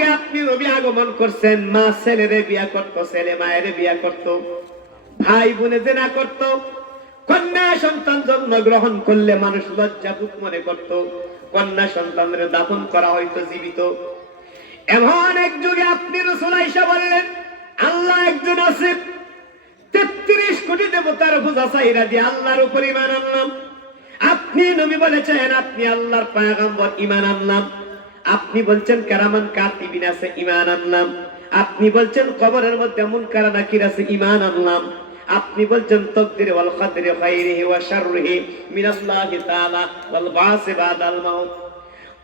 যুগে আপনি নবী আগমন করছেন, মা ছেলেরে বিয়া করত, ছেলে মায়ের বিয়া করত, ভাই বোনে জেনা করত, কন্যা সন্তান জন্ম গ্রহণ করলে মানুষ লজ্জা বুক মনে করত, কন্যা সন্তানের দাপন করা হয়তো জীবিত। এমন এক যুগে আপনি রসুল আইসা বললেন, আল্লাহ একজন আছে, তেত্রিশ কোটি দেবতার বোঝা চাইরা দিয়ে আল্লাহর উপর ইমান আনলাম। আপনি নবী বলেছেন, আপনি আল্লাহর পায়গাম্বর ইমান আনলাম। আপনি বলছেন কারামান কাতিবিন আছে? ইমান আনলাম। আপনি বলছেন কবরের মধ্যে এমন কারা নাকির আছে? ইমান আনলাম। আপনি বলছেন তকদির ওয়াল কদরি খাইরিহি ওয়া শাররিহি মিনাল্লাহি তাআলা ওয়াল বাসি বাদাল মাউত।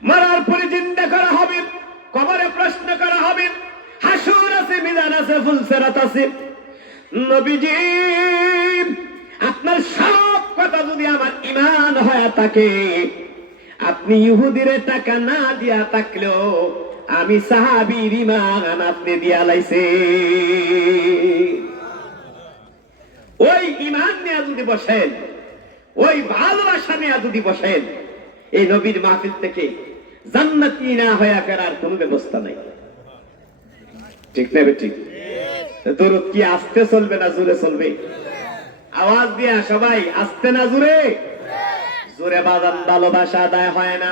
মরার পরে জিন্দা করা হবে। কবরে প্রশ্ন করা হবে। হাসুর আছে, মিজান আছে, ফুলসেরাত আছে। নবীজি, আপনার সব কথা যদি আমার ইমান হয়ে থাকে আপনি ইহুদির টাকা না দিয়া থাকলেও আমি সাহাবির ইমান আপনি দিয়া লাইছে। ওই ইমান নিয়ে যদি বসেন, ওই ভালোবাসা নিয়ে যদি বসেন, এই নবীর মাহফিল থেকে জান্নাতি না হয়ে ফেরার কোন ব্যবস্থা নাই। ঠিক নেবে ঠিক? দরুদ কি আসতে চলবে না জোরে চলবে? আওয়াজ দিয়া সবাই, আসতে না জোরে? জোরে বাদাম ভালোবাসা আদায় হয় না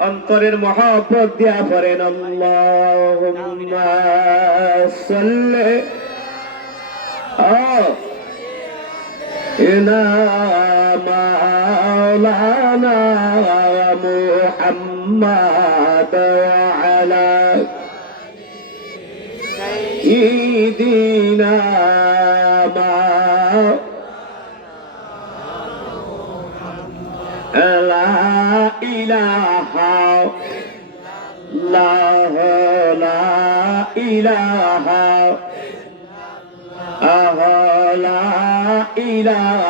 অন্তরের মহব্বত দিয়া পড়েন আল্লাহুম্মা সাল্লি আ إلى مولانا محمد وعلى سيدنا لا إله لا لا إله لا إله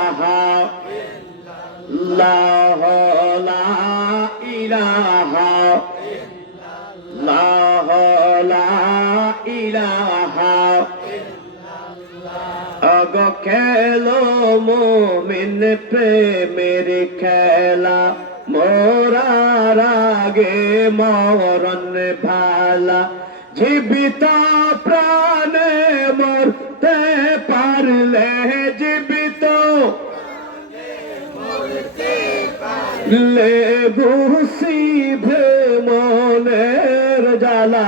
لا لا إله لا لا إله অগ খেলো মোমিন প্রেমের খেলা। মোরার আগে মরণ ভালা। জীবিত প্রাণে মরতে পারলে জীবিত লে গুসিভে মনের জালা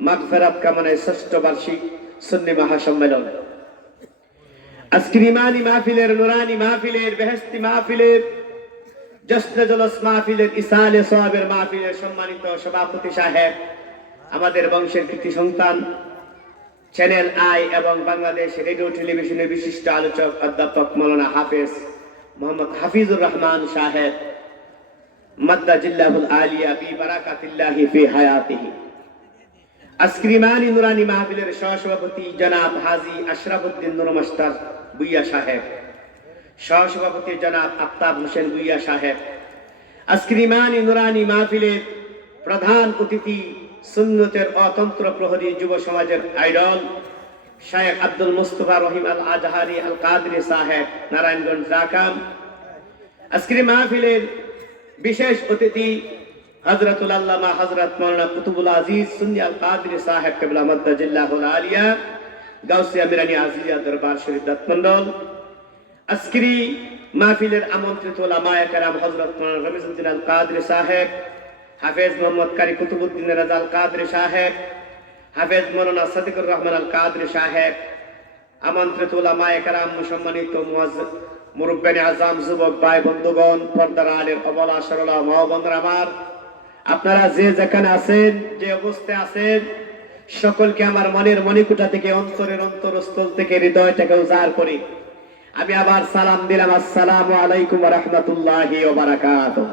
মাগফেরাত কামনায় ষষ্ঠ বার্ষিক সুন্নি মহাসম্মেলন। আজকের ইমানি মাহফিলের, নুরানি মাহফিলের বেহেস্তি মাহফিলের জশ্ন জলস মাহফিলের ইসালে সোহাবের মাহফিলের সম্মানিত সভাপতি সাহেব, আমাদের বংশের কৃতি সন্তান, চ্যানেল আই এবং বাংলাদেশ রেডিও টেলিভিশনের বিশিষ্ট আলোচক অধ্যাপক মৌলানা হাফেজ মোহাম্মদ হাফিজুর রহমান সাহেব, মাদ্দা জিল্লাহুল আলিয়া বি বারাকাতিল্লাহি ফি হায়াতিহি। আজকের ইমানি নুরানি মাহফিলের সহসভাপতি জনাব হাজি আশরাফুদ্দিন নুর মাস্টার বুইয়া সাহেব। সহসভাপতি জনাব আফতাব হোসেন বুইয়া সাহেব। আজকের ইমানি নুরানি মাহফিলের প্রধান অতিথি সুন্নতের অতন্ত্র প্রহরী যুব সমাজের আইডল শায়েখ আব্দুল মুস্তফা রহিম আল আজহারি আল কাদরি সাহেব, নারায়ণগঞ্জ জাকাম আজকের মাহফিলের বিশেষ অতিথি হজরতুল আল্লামা হজরত মৌলানা কুতুবুল আজিজ সুন্নি আল কাদরি সাহেব কেবলা মদ্দাজিল্লাহুল আলিয়া, গাউসিয়া মিরানি আজিয়া দরবার শরীফ দত্তমন্ডল আজকেরি মাহফিলের আমন্ত্রিত ওলামায়ে কেরাম হযরত মাওলানা রমিজউদ্দিন আল কাদরি হাফেজ মোহাম্মদ কারি কুতুবউদ্দিন রাজা আল কাদরি হাফেজ মৌলানা সাদিকুর রহমান আল কাদরি সাহেব, আমন্ত্রিত ওলামায়ে কেরাম সম্মানিত মুয়াজ্জিজ মুরব্বানি আজম, যুবক ভাই, বন্ধুগণ, পর্দার আলের অবলা সরলা মহাবন্ধুরা আমার। আপনারা যে যেখানে আছেন, যে অবস্থায় আছেন, সকলকে আমার মনের মণিকুটা থেকে, অন্তরের অন্তরস্থল থেকে, হৃদয়টাকে উজাড় করি। আমি আবার সালাম দিলাম, আসসালামু আলাইকুম রহমতুল্লাহ ওয়া বারাকাতুহু।